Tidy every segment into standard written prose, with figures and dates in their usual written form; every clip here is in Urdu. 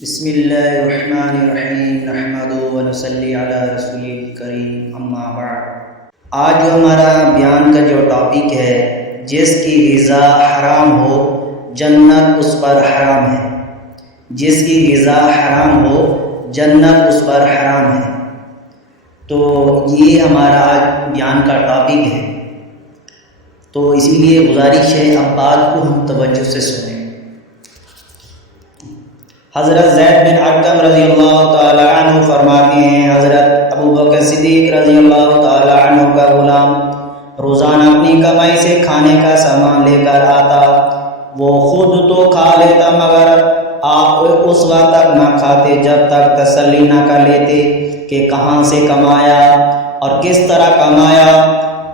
بسم اللہ الرحمن الرحیم نحمدہ ونصلی علی رسول کریم اما بعد۔ آج جو ہمارا بیان کا جو ٹاپک ہے، جس کی غذا حرام ہو جنت اس پر حرام ہے۔ جس کی غذا حرام ہو جنت اس پر حرام ہے۔ تو یہ ہمارا آج بیان کا ٹاپک ہے، تو اسی لیے گزارش ہے اب بات کو ہم توجہ سے سنیں۔ حضرت زید بن ارقم رضی اللہ تعالی عنہ فرماتے ہیں، حضرت ابو بکر صدیق رضی اللہ تعالی عنہ کا غلام روزانہ اپنی کمائی سے کھانے کا سامان لے کر آتا۔ وہ خود تو کھا لیتا مگر آپ اس وقت تک نہ کھاتے جب تک تسلی نہ کر لیتے کہ کہاں سے کمایا اور کس طرح کمایا۔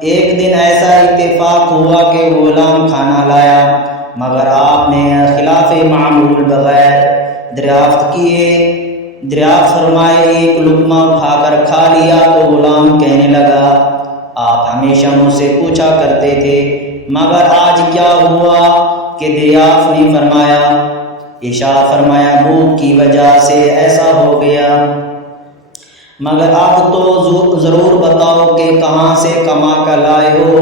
ایک دن ایسا اتفاق ہوا کہ غلام کھانا لایا، مگر آپ نے خلاف معمول بغیر دریافت فرمائے ایک لقمہ اٹھا کر کھا لیا۔ تو غلام کہنے لگا، آپ ہمیشہ مجھ سے پوچھا کرتے تھے مگر آج کیا ہوا کہ دریافت نہیں فرمایا؟ ارشاد فرمایا، بھوک کی وجہ سے ایسا ہو گیا، مگر اب تو ضرور بتاؤ کہ کہاں سے کما کر لائے ہو۔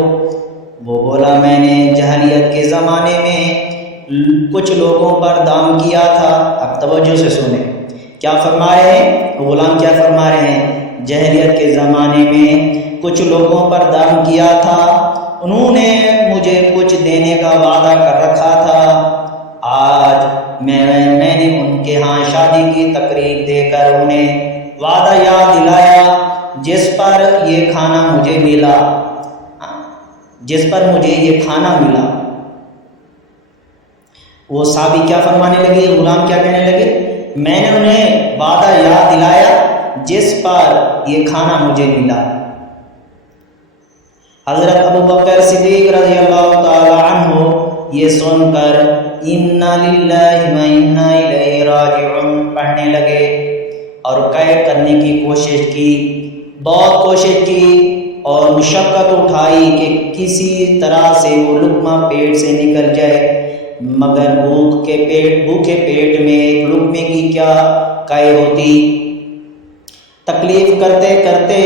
وہ بولا، میں نے جاہلیت کے زمانے میں کچھ لوگوں پر دام کیا تھا۔ اب توجہ سے سنیں کیا فرما رہے ہیں غلام، کیا فرما رہے ہیں؟ جاہلیت کے زمانے میں کچھ لوگوں پر دام کیا تھا، انہوں نے مجھے کچھ دینے کا وعدہ کر رکھا تھا۔ آج میں نے ان کے ہاں شادی کی تقریب دے کر انہیں وعدہ یاد دلایا جس پر یہ کھانا مجھے ملا۔ وہ صحابی کیا فرمانے لگے، غلام کیا کہنے لگے؟ میں نے انہیں وعدہ یاد دلایا جس پر یہ کھانا مجھے ملا۔ حضرت ابو بکر صدیق رضی اللہ تعالی عنہ یہ سن کر انا للہ و انا الیہ راجعون پڑھنے لگے اور قید کرنے کی کوشش کی، بہت کوشش کی اور مشقت اٹھائی کہ کسی طرح سے وہ لقمہ پیٹ سے نکل جائے، مگر بھوکے پیٹ میں ایک لقمے کی کیا قید ہوتی۔ تکلیف کرتے کرتے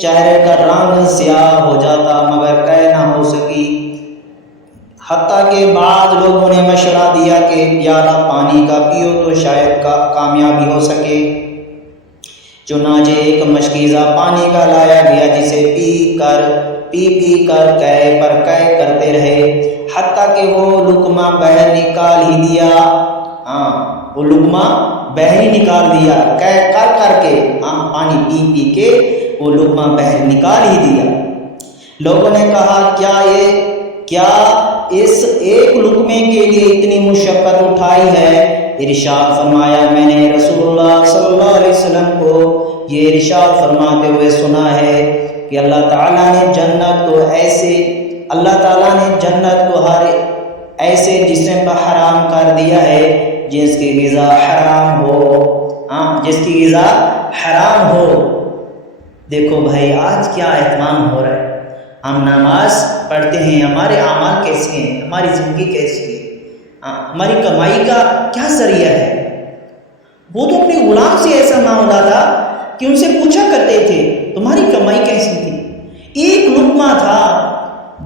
چہرے کا رنگ سیاہ ہو جاتا مگر قید نہ ہو سکی، حتیٰ کہ بعض لوگوں نے مشورہ دیا کہ پیالہ پانی کا پیو تو شاید کامیابی ہو سکے۔ چنانچہ ایک مشکیزہ پانی کا لایا گیا جسے پی کر قید پر قید کرتے رہے حتیٰ کہ وہ لقمہ باہر نکال ہی دیا۔ وہ لقمہ باہر ہی نکال دیا، قید کر کے پانی پی کے وہ لقمہ باہر نکال ہی دیا۔ لوگوں نے کہا، کیا اس ایک لقمے کے لیے اتنی مشقت اٹھائی ہے؟ ارشاد فرمایا، میں نے رسول اللہ صلی اللہ علیہ وسلم کو یہ ارشاد فرماتے ہوئے سنا ہے کہ اللہ تعالیٰ نے جنت کو ہر ایسے جسم پر حرام کر دیا ہے جس کی غذا حرام ہو۔ دیکھو بھائی، آج کیا اہتمام ہو رہا ہے، ہم نماز پڑھتے ہیں، ہمارے اعمال کیسے ہیں، ہماری زندگی کیسی ہے، ہماری کمائی کا کیا ذریعہ ہے؟ وہ تو اپنے غلام سے ایسا معاملہ تھا کہ ان سے پوچھا کرتے تھے تمہاری کمائی کیسی تھی۔ ایک لقمہ تھا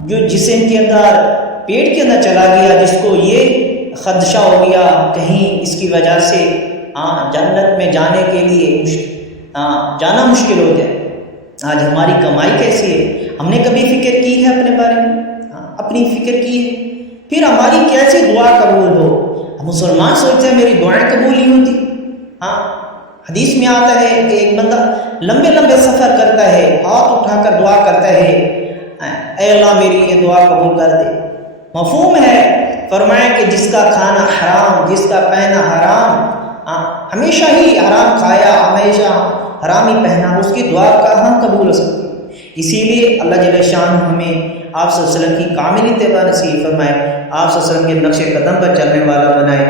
جو جسم کے اندر پیٹ کے اندر چلا گیا، جس کو یہ خدشہ ہو گیا کہیں اس کی وجہ سے جنت میں جانے کے لیے جانا مشکل ہو جائے۔ آج ہماری کمائی کیسی ہے؟ ہم نے کبھی فکر کی ہے اپنے بارے میں؟ اپنی فکر کی ہے؟ پھر ہماری کیسے دعا قبول ہو؟ مسلمان سوچتے ہیں میری دعائیں قبول نہیں ہوتی۔ حدیث میں آتا ہے کہ ایک بندہ لمبے سفر کرتا ہے، ہاتھ اٹھا کر دعا کرتا ہے، اے اللہ میری یہ دعا قبول کر دے۔ مفہوم ہے، فرمایا کہ جس کا کھانا حرام، جس کا پہنا حرام، ہمیشہ ہی حرام کھایا، ہمیشہ حرام ہی پہنا، اس کی دعا کہاں قبول ہو سکتی؟ اسی لیے اللہ جل شان ہمیں آپ صلی اللہ علیہ وسلم کی کامل اتباع نصیب فرمائے، آپ صلی اللہ علیہ وسلم کے نقش قدم پر چلنے والا بنائے۔